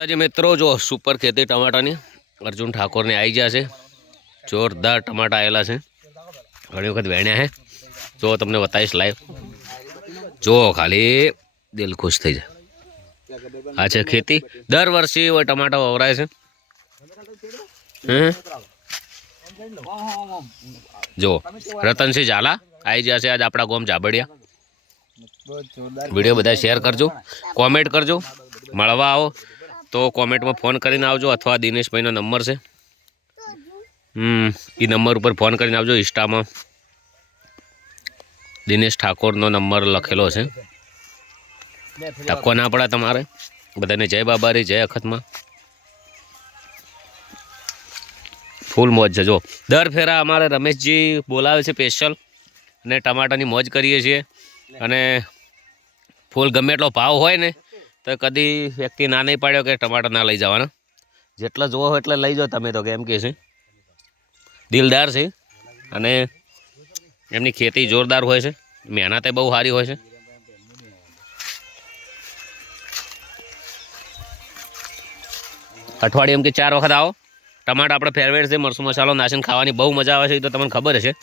આજે મિત્રો જો સુપર ખેતી ટમાટાની અર્જુન ઠાકોરને આવી ગયા છે. જોરદાર ટમાટા આવેલા છે. ઘણી વખત વેણ્યા છે. જો તમને બતાવીશ લાઈવ જો ખાલી દિલ ખુશ થઈ જાય. આ છે ખેતી. દર વર્ષે હોય ટમાટા વવરાય છે. જો રતનસિંહ ઝાલા. આવી ગયા છે આજ આપણા ગોમ જાબડિયા વીડિયો બધા શેર કરજો. કોમેન્ટ કરજો. મળવા આવો. તો કોમેન્ટમાં ફોન કરીને આવજો અથવા દિનેશભાઈનો નંબર છે. હમ એ નંબર ઉપર ફોન કરીને આવજો ઇન્સ્ટામાં. દિનેશ ઠાકોરનો નંબર લખેલો છે. ધક્કો ના પડે તમારે. બધાને જય બાબારી, જય અખતમાં. ફૂલ મોજ છે, જો. દર ફેરા અમારે રમેશજી બોલાવે છે સ્પેશિયલ અને ટમાટાની મોજ કરીએ છીએ. અને ફૂલ ગમે એટલો ભાવ હોય ને તો કદી વ્યક્તિ ના નહીં પાડ્યો કે ટમાટર ના લઈ જવાના? જેટલા જોવો હોય એટલે લઈ જાઓ તમે તો, કેમ કે છે? દિલદાર છે. અને એમની ખેતી જોરદાર હોય છે. મહેનતે બહુ સારી હોય છે. અઠવાડિયે એમ કે ચાર વખત આવો. ટમાટા આપણે ફેરવેટ છે મરસું મસાલો નાસીને ખાવાની બહુ મજા આવે છે, એ તો તમને ખબર હશે.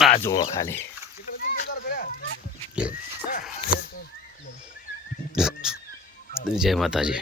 આ જુઓ ખાલી. જય માતાજી.